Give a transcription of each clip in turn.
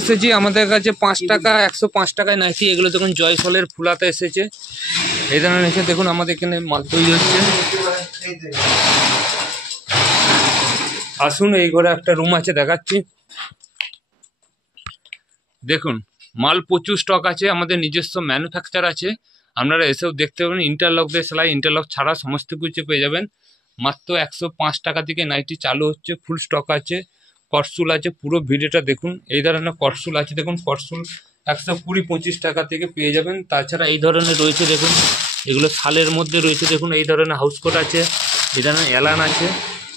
এসেছি আমাদের কাছে 5 টাকা 105 টাকায় নাইটি, এগুলো দেখুন জয়সলের ফুলাতে এসেছে। এই ধরনের এসে দেখুন আমাদের এখানে মাল তৈরি হচ্ছে। আসুন, এই ঘরে একটা রুম আছে দেখাচ্ছি। দেখুন মাল প্রচুর স্টক আছে, আমাদের নিজস্ব ম্যানুফ্যাকচার আছে, আপনারা এসেও দেখতে পাবেন। ইন্টারলক দিয়ে সেলাই, ইন্টারলক ছাড়া সমস্ত কিছু পেয়ে যাবেন। মাত্র 105 টাকা থেকে নাইটি চালু হচ্ছে, ফুল স্টক আছে। করসুল আছে, পুরো ভিডিওটা দেখুন। এই ধরনের করসুল আছে দেখুন, করসুল 120-25 টাকা থেকে পেয়ে যাবেন। তাছাড়া এই ধরনের রয়েছে দেখুন, এগুলো শালের মধ্যে রয়েছে দেখুন। এই ধরনের হাউসকোট আছে, এই ধরনের এলান আছে।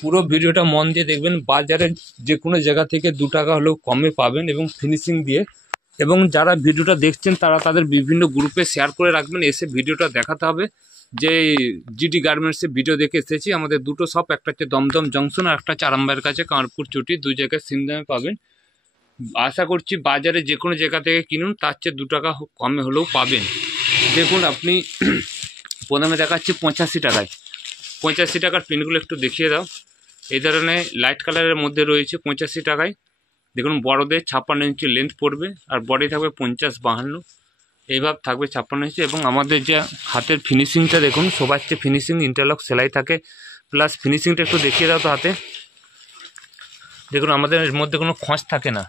পুরো ভিডিওটা মন দিয়ে দেখবেন। বাজারে যে কোনো জায়গা থেকে 2 টাকা হলেও কমে পাবেন এবং ফিনিশিং দিয়ে। এবং যারা ভিডিওটা দেখছেন তারা তাদের বিভিন্ন গ্রুপে শেয়ার করে রাখবেন। এসে ভিডিওটা দেখাতে হবে যে জিডি গার্মেন্টসে ভিডিও দেখে এসেছি। আমাদের দুটো শপ, একটা হচ্ছে দমদম জংশন আর একটা চারাম্বার কাছে কানপুর চটি, 2 জায়গায় সিম দামে পাবেন। আশা করছি বাজারে যে কোনো জায়গা থেকে কিনুন, তার চেয়ে 2 টাকা কমে হলেও পাবেন। দেখুন আপনি প্রথমে দেখাচ্ছি 85 টাকায়। 85 টাকার পিনগুলো একটু দেখিয়ে দাও। এই ধরনের লাইট কালারের মধ্যে রয়েছে 85 টাকায়। দেখুন বড়দের 56 ইঞ্চি লেন্থ পড়বে, আর বডি থাকবে 50-52, এইভাবে থাকবে 56 ইঞ্চি। এবং আমাদের যে হাতের ফিনিশিংটা দেখুন, সবার চেয়ে ফিনিশিং ইন্টারলক সেলাই থাকে, প্লাস ফিনিশিংটা একটু দেখিয়ে দাও তো হাতে। দেখুন আমাদের এর মধ্যে কোনো খোঁজ থাকে না,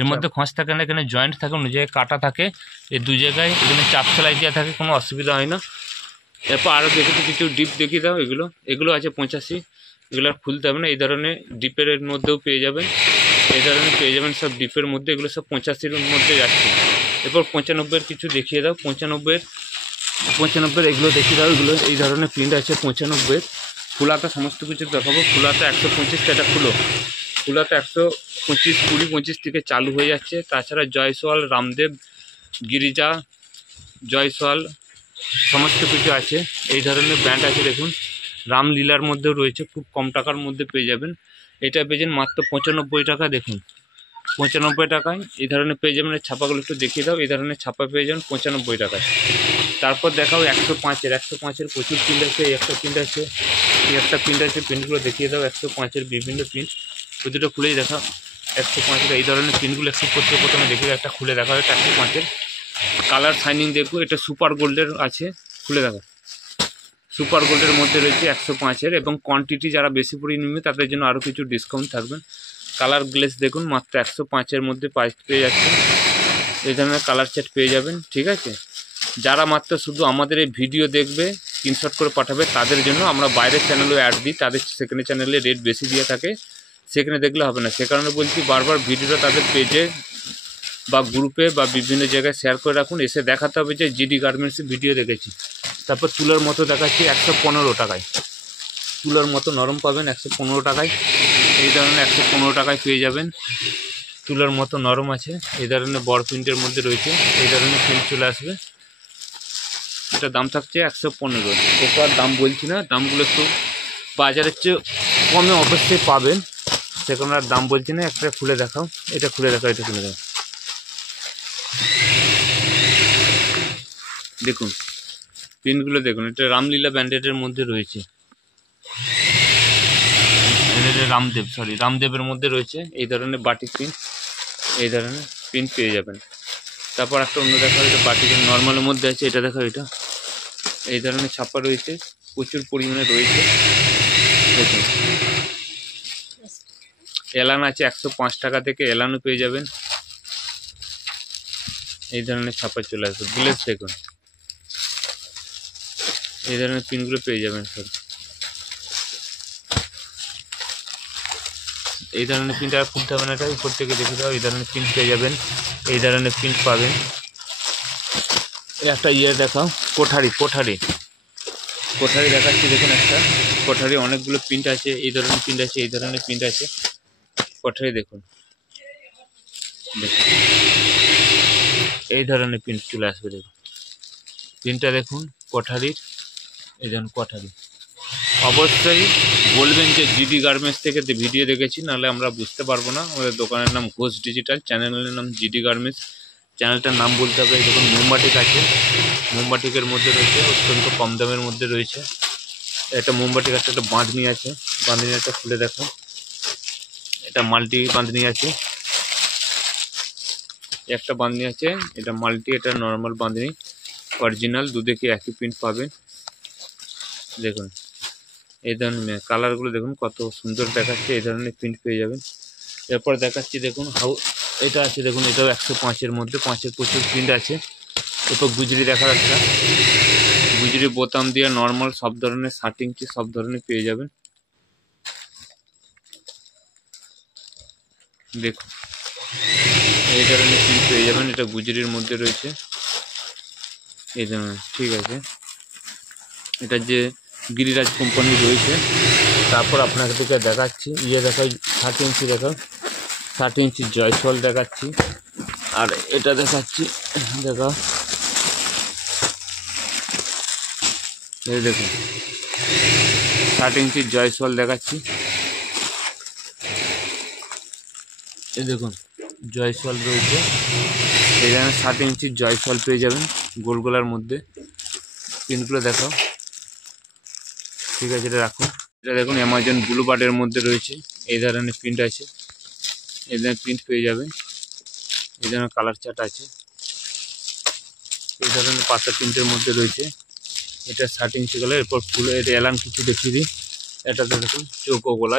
এর মধ্যে খোঁজ থাকে না, এখানে জয়েন্ট থাকে, অন্য জায়গায় কাটা থাকে, এই 2 জায়গায় এখানে চাপ সেলাই দেওয়া থাকে, কোনো অসুবিধা হয় না। এরপর আরও দেখেছি কিছু ডিপ দেখিয়ে দাও। এগুলো আছে 85, এগুলো আর খুলতে হবে না। এই ধরনের ডিপের মধ্যেও পেয়ে যাবেন, এই ধরনের পেয়ে যাবেন সব ডিপের মধ্যে। এগুলো সব 85-এর মধ্যে যাচ্ছে। এরপর 95-এর কিছু দেখিয়ে দাও। 95-এর এগুলো দেখিয়ে দাও। এগুলো এই ধরনের প্রিন্ট আছে 95-এর। ফুলাতে সমস্ত কিছু দেখাবো। ফুলাতে 125 টাকা ফুলো, ফুলাতে 125, 20-25 থেকে চালু হয়ে যাচ্ছে। তাছাড়া জয়সওয়াল, রামদেব, গিরিজা, জয়সওয়াল সমস্ত কিছু আছে। এই ধরনের ব্র্যান্ড আছে দেখুন। রামলীলার মধ্যেও রয়েছে, খুব কম টাকার মধ্যে পেয়ে যাবেন। এটা পেয়েছেন মাত্র 95 টাকা। দেখুন 95 টাকায় এই ধরনের পেয়ে যাবেন। ছাপাগুলো একটু দেখিয়ে দাও। এই ধরনের ছাপা পেয়ে যাবেন 95 টাকায়। তারপর দেখাও 105-এর প্রচুর প্রিন্ট আছে। এই একটা প্রিন্ট আছে, এই একটা প্রিন্ট আছে। প্রিন্টগুলো দেখিয়ে দাও। 105-এর বিভিন্ন প্রিন্ট, প্রতিটা খুলেই দেখাও। 105-এর এই ধরনের প্রিন্টগুলো একটু প্রথমে দেখিয়ে একটা খুলে দেখা হয়। 105-এর কালার শাইনিং দেখো। এটা সুপার গোল্ডের আছে, খুলে দেখা। সুপার গোল্ডের মধ্যে রয়েছে 105-এর, এবং কোয়ান্টিটি যারা বেশি পরিমাণে নেবে তাদের জন্য আরও কিছু ডিসকাউন্ট থাকবে। কালার গ্লেস দেখুন, মাত্র 105-এর মধ্যে পেয়ে যাচ্ছে। এই ধরনের কালার সেট পেয়ে যাবেন, ঠিক আছে। যারা মাত্র শুধু আমাদের এই ভিডিও দেখবে, স্ক্রিনশট করে পাঠাবে, তাদের জন্য আমরা বাইরের চ্যানেলেও অ্যাড দিই। তাদের সেখানে চ্যানেলে রেট বেশি দিয়ে থাকে, সেখানে দেখলে হবে না। সে কারণে বলছি বারবার ভিডিওটা তাদের পেজে বা গ্রুপে বা বিভিন্ন জায়গায় শেয়ার করে রাখুন। এসে দেখাতে হবে যে জিডি গার্মেন্টসে ভিডিও দেখেছি। তারপর তুলার মতো দেখাচ্ছি 115 টাকায়। তুলার মতো নরম পাবেন 115 টাকায়। এই ধরনের 115 টাকায় পেয়ে যাবেন। তুলার মতো নরম আছে, এই ধরনের বড় প্রিন্টের মধ্যে রয়েছে। এই ধরনের প্রিন্ট চলে আসবে। এটা দাম থাকছে 115। ওকে আর দাম বলছি না, দামগুলো একটু বাজারের চেয়ে কমে অবশ্যই পাবেন, সেখানে আর দাম বলছি না। একটা খুলে দেখাও, এটা খুলে দেখাও, এটা খুলে দেখাও। দেখুন প্রিন্টগুলো দেখুন। এটা রামলীলা ব্র্যান্ডেডের মধ্যে রয়েছে। রামদেবের মধ্যে রয়েছে এই ধরনের বাটিক প্রিন্ট, এই ধরনের প্রিন্ট পেয়ে যাবেন। তারপর একটা অন্য দেখা, এটা বাটিকের নর্মালের মধ্যে আছে, এটা দেখো। এটা এই ধরনের ছাপা রয়েছে, প্রচুর পরিমাণে রয়েছে। দেখুন এলান আছে 105 টাকা থেকে, এলানও পেয়ে যাবেন। এই ধরনের ছাপা চলে আসবে। গ্লেস দেখুন, এই ধরনের পিনগুলো পেয়ে যাবেন সব। এই ধরনের প্রিন্ট আর খুলতে হবে না, এটা উপর থেকে দেখে দাও। এই ধরনের প্রিন্ট পেয়ে যাবেন, এই ধরনের প্রিন্ট পাবেন। একটা দেখাও, কোঠারি দেখাচ্ছি। দেখুন একটা কোঠারি, অনেকগুলো প্রিন্ট আছে। এই ধরনের প্রিন্ট আছে, এই ধরনের প্রিন্ট আছে। কোঠারি দেখুন, এই ধরনের প্রিন্ট চলে আসবে। দেখুন প্রিন্টটা দেখুন কোঠারির, এই ধরুন কোঠারি। অবশ্যই বলবেন যে জিডি গার্মেন্টস থেকে ভিডিও দেখেছি, নাহলে আমরা বুঝতে পারবো না। আমাদের দোকানের নাম ঘোষ ডিজিটাল, চ্যানেলের নাম জিডি গার্মেন্টস। চ্যানেলটার নাম বলতে হবে। দেখুন মোমবাটিক আছে, মোমবাটিকের মধ্যে রয়েছে, অত্যন্ত কম দামের মধ্যে রয়েছে। একটা মোমবাটিক আছে, একটা বাঁধনি আছে। বাঁধনিটা খুলে দেখো, এটা মাল্টি বাঁধনি আছে। একটা বাঁধনি আছে, এটা মাল্টি, এটা নর্মাল বাঁধনি, অরিজিনাল দুদিকে একই প্রিন্ট পাবেন। দেখুন এই ধরনের কালারগুলো দেখুন কত সুন্দর দেখাচ্ছে, এই ধরনের প্রিন্ট পেয়ে যাবেন। এরপর দেখাচ্ছি দেখুন এটা আছে দেখুন, এটাও 105-এর মধ্যে, 5-এর প্রচুর প্রিন্ট আছে। এরপর গুজরি দেখার একটা, গুজরি বোতাম দিয়ে নর্মাল সব ধরনের 60 ইঞ্চি সব ধরনের পেয়ে যাবেন। দেখুন এই ধরনের প্রিন্ট পেয়ে যাবেন, এটা গুজরির মধ্যে রয়েছে এই ধরনের। ঠিক আছে, এটা যে গিরিরাজ কোম্পানি রয়েছে। তারপর আপনাকে দেখাচ্ছি দেখাই 60 ইঞ্চি, দেখাও 60 ইঞ্চি জয়সওয়াল দেখাচ্ছি। আর এটা দেখাচ্ছি, দেখাও এই দেখুন 60 ইঞ্চি জয়সওয়াল দেখাচ্ছি। এই দেখুন জয়সওয়াল রয়েছে, এই ধরনের 60 ইঞ্চি জয়সওয়াল পেয়ে যাবেন গোল গোলার মধ্যে। প্রিন্টগুলো দেখাও। ঠিক আছে, এটা রাখুন। এটা দেখুন অ্যামাজন ব্লুবার্ডের মধ্যে রয়েছে, এই ধরনের প্রিন্ট আছে, এই ধরনের প্রিন্ট পেয়ে যাবেন। এই ধরনের কালার চার্ট আছে, এই ধরনের পাতা প্রিন্টের মধ্যে রয়েছে। এটা 60 ইঞ্চি কালার। এরপর ফুলে এটা এলান কিছু দেখিয়ে দিই। এটাতে দেখুন চৌকো গলা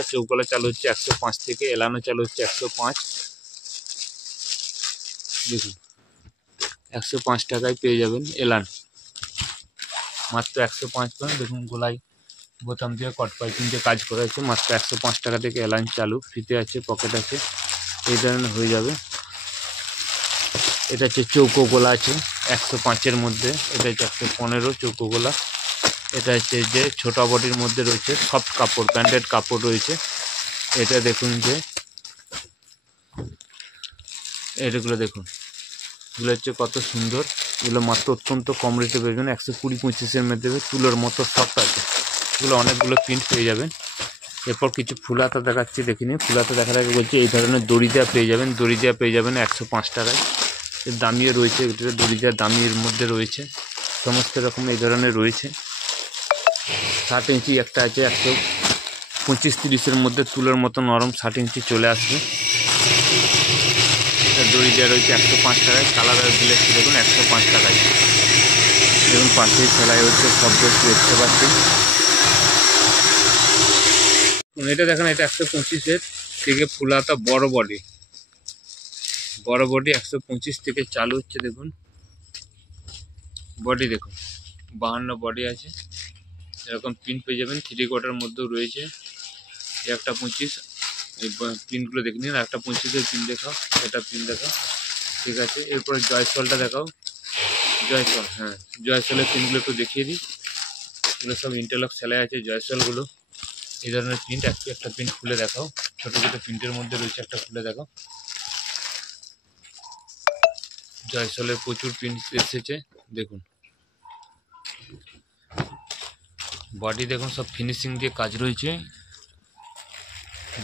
চালু হচ্ছে 105 থেকে, এলানও চালু হচ্ছে 105। দেখুন 105 টাকায় পেয়ে যাবেন এলান, মাত্র 105 টাকা। দেখুন গোলায় বোতাম দিয়ে কট পাইপিং দিয়ে কাজ করা হয়েছে, মাত্র 105 টাকা থেকে এলান চালু। ফিতে আছে, পকেট আছে, এই ধরনের হয়ে যাবে। এটা হচ্ছে চৌকো গোলা আছে 105-এর মধ্যে, এটা হচ্ছে 115 চৌকো গোলা। এটা হচ্ছে যে ছোটা বডির মধ্যে রয়েছে, সফট কাপড়, ব্র্যান্ডেড কাপড় রয়েছে। এটা দেখুন যে এগুলো দেখুন, এগুলো হচ্ছে কত সুন্দর। এগুলো মাত্র অত্যন্ত কম রেটে পেয়ে যাবেন, 120-25-এর মধ্যে তুলোর মতো সফট আছে। এগুলো অনেকগুলো প্রিন্ট পেয়ে যাবেন। এরপর কিছু ফুলাতা দেখাচ্ছি, দেখিনি। ফুলাতা দেখার আগে বলছি এই ধরনের দড়ি দেওয়া পেয়ে যাবেন, দড়ি দেওয়া পেয়ে যাবেন 105 টাকায়। এর দামিও রয়েছে, এটা দড়ি দেওয়া দামির মধ্যে রয়েছে, সমস্ত রকম এই ধরনের রয়েছে। 60 ইঞ্চি একটা আছে 125-30-এর মধ্যে, তুলোর মতো নরম 60 ইঞ্চি চলে আসবে। এটা দড়ি দেওয়া রয়েছে 105 টাকায়। কালার আর গ্লেসটি দেখুন 105 টাকায়। দেখুন পাশেই সেলাই হচ্ছে, সব কিছু দেখতে পাচ্ছি। এটা দেখেন, এটা 125-এর থেকে ফুলাতা বড় বডি 125 থেকে চালু হচ্ছে। দেখুন বডি দেখুন 52 বডি আছে, এরকম প্রিন্ট পেয়ে যাবেন। 3/4-এর মধ্যেও রয়েছে। একটা 25, এই প্রিন্টগুলো দেখে নিন। একটা 25-এর প্রিন্ট দেখাও, এটা প্রিন্ট দেখাও। ঠিক আছে, এরপরে জয়সওয়ালটা দেখাও। জয়সওয়াল, হ্যাঁ জয়সওয়ালের প্রিন্টগুলো একটু দেখিয়ে দিই। এগুলো সব ইন্টারলক সেলাই আছে জয়সওয়ালগুলো। এই ধরনের প্রিন্ট, একটা প্রিন্ট খুলে দেখাও। ছোটো ছোটো প্রিন্টের মধ্যে রয়েছে, একটা খুলে দেখাও। জয়সওয়ালের প্রচুর প্রিন্ট এসেছে দেখুন। বডি দেখুন সব ফিনিশিং দিয়ে কাজ রয়েছে,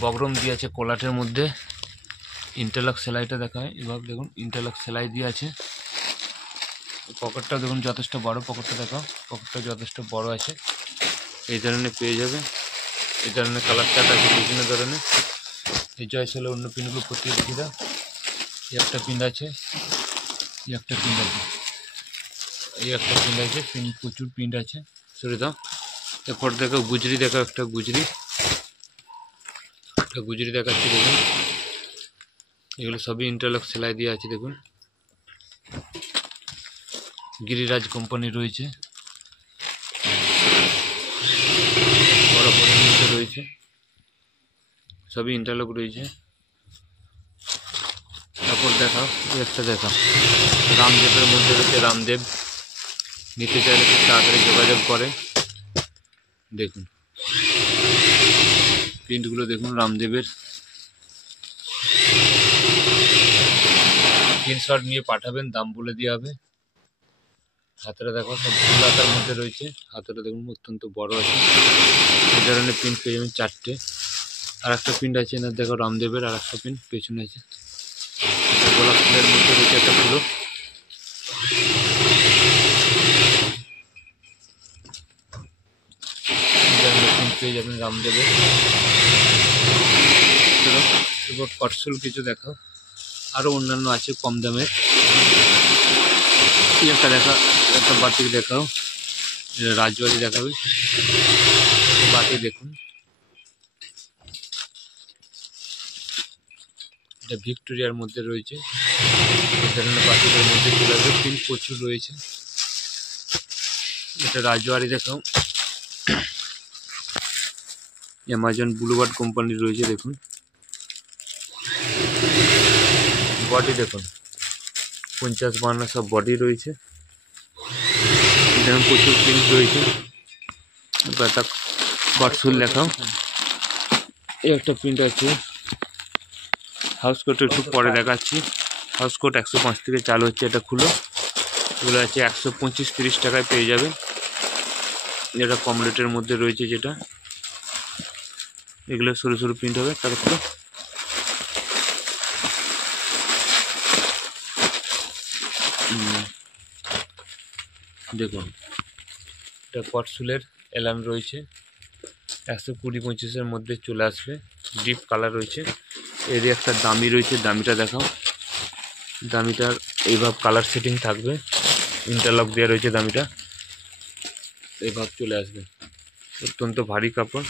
বগরম দিয়ে আছে কোলাটের মধ্যে। ইন্টারলক সেলাইটা দেখায়, এবার দেখুন ইন্টারলক সেলাই দিয়ে আছে। পকেটটা দেখুন যথেষ্ট বড়, পকেটটা দেখাও, পকেটটা যথেষ্ট বড় আছে। এই ধরনের পেয়ে যাবে, এই ধরনের কালার চার্ট আছে বিভিন্ন ধরনের। এই জয়সওয়ালের অন্য পিনগুলো প্রতি দেখিয়ে, এই একটা পিন আছে, এই একটা পিন আছে, এই একটা পিন আছে। পিন প্রচুর প্রিন্ট আছে, সরে দাও। এরপর দেখো গুজরি দেখাও, একটা গুজরি দেখাচ্ছি দেখুন। এগুলো সবই ইন্টারলক সেলাই দিয়ে আছে দেখুন। গিরিরাজ কোম্পানি রয়েছে, বড় বড়ের মধ্যে রয়েছে, সবই ইন্টারলক রয়েছে। তারপর দেখাও, একটা দেখাও রামদেবের মধ্যে রয়েছে। রামদেব নিতে চাইলে খুব তাড়াতাড়ি যোগাযোগ করে। দেখুন প্রিন্টগুলো দেখুন রামদেবের। স্ক্রিনশট নিয়ে পাঠাবেন, দাম বলে দেওয়া হবে। হাতেরা দেখো সব ফুল হাতার মধ্যে রয়েছে, হাতেরা দেখুন অত্যন্ত বড় আছে। এই ধরনের প্রিন্ট পেয়ে যাবেন 4টে। আর একটা প্রিন্ট আছে না দেখো রামদেবের, আর একটা প্রিন্ট পেছনে আছে, গোলাপ ফুলের মধ্যে রয়েছে একটা ফুলো। প্রিন্ট পেয়ে যাবেন রামদেবের। এবার কটসুল কিছু দেখাও। আরও অন্যান্য আছে কম দামের। এই একটা দেখা, একটা বাটিক দেখাও, রাজবাড়ি দেখাবে। বাটি দেখুন, এটা ভিক্টোরিয়ার মধ্যে রয়েছে। এই ধরনের বাটিকের মধ্যে চলে আসবে, প্রিন্ট প্রচুর রয়েছে। এটা রাজবাড়ি দেখাও, অ্যামাজন ব্লুবার্ড কোম্পানির রয়েছে। দেখুন বডি দেখুন, 50-52 সব বডি রয়েছে। যেমন প্রচুর প্রিন্ট রয়েছে। একটা কটসুল দেখাও, এই একটা প্রিন্ট আছে। হাউস কোট একটু পরে দেখাচ্ছি। হাউস কোট 105 থেকে চালু হচ্ছে, এটা খুলো। এগুলো আছে 125-30 টাকায় পেয়ে যাবেন। যেটা কম রেটের মধ্যে রয়েছে, যেটা এগুলো সরু সরু প্রিন্ট হবে। তারপর দেখুন, এটা কটসুলের এলান রয়েছে, 120-25-এর মধ্যে চলে আসবে। ডিপ কালার রয়েছে। এর একটা দামি রয়েছে, দামিটা দেখাও। দামিটার এইভাবে কালার সেটিং থাকবে, ইন্টারলক দেওয়া রয়েছে। দামিটা এইভাবে চলে আসবে, অত্যন্ত ভারী কাপড়।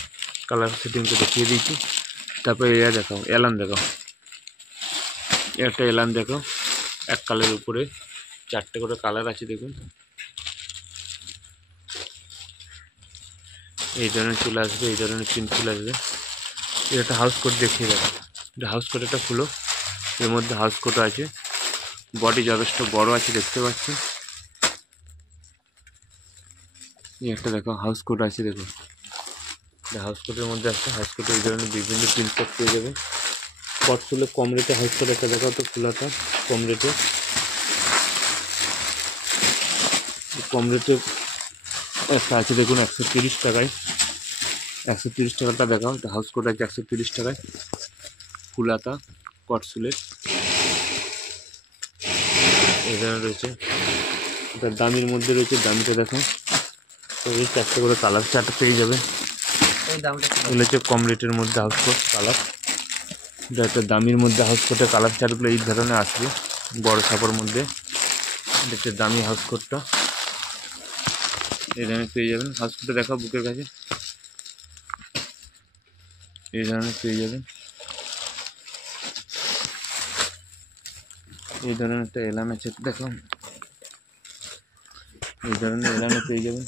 কালার সেটিংটা দেখিয়ে দিয়েছি। তারপরে এরা দেখাও, এলান দেখাও। একটা এলান দেখাও, এক কালারের উপরে 4টে করে কালার আছে। দেখুন এই ধরনের চলে আসবে, এই ধরনের প্রিন্ট চলে আসবে। এর একটা হাউস কোট দেখিয়ে দেবো। এটা হাউস কোট একটা খুলো, এর মধ্যে হাউস কোট আছে। বডি যথেষ্ট বড় আছে, দেখতে পাচ্ছেন। এই একটা দেখো হাউস কোট আছে। দেখুন হাউস কোটের মধ্যে আছে, হাউস কোটে এই ধরনের বিভিন্ন প্রিন্ট পেয়ে যাবে। কটসুলে কম রেটে হাউস কোট একটা দেখাও তো, খোলাটা কম রেটে। কম রেটে একটা আছে দেখুন, 130 টাকায়। 130 টাকাটা দেখাও। এটা হাউস কোট আছে 130 টাকায়, ফুলাতা কটসুলের এই ধরনের রয়েছে। এটা দামির মধ্যে রয়েছে, দামিটা দেখো। তো এই 4টে করে কালার, 4টে পেয়ে যাবে। এগুলো হচ্ছে কম রেটের মধ্যে হাউস কোট কালার। এটা একটা দামির মধ্যে হাউস কোটের কালার চারগুলো এই ধরনের আসবে, বড় ছাপার মধ্যে। এটা হচ্ছে দামি হাউস কোটটা, এই ধরনের পেয়ে যাবেন। হাউস কোটে দেখাও বুকের কাছে, এই ধরনের পেয়ে যাবেন। এই ধরনের একটা এলান আছে, দেখো এই ধরনের এলানে পেয়ে যাবেন।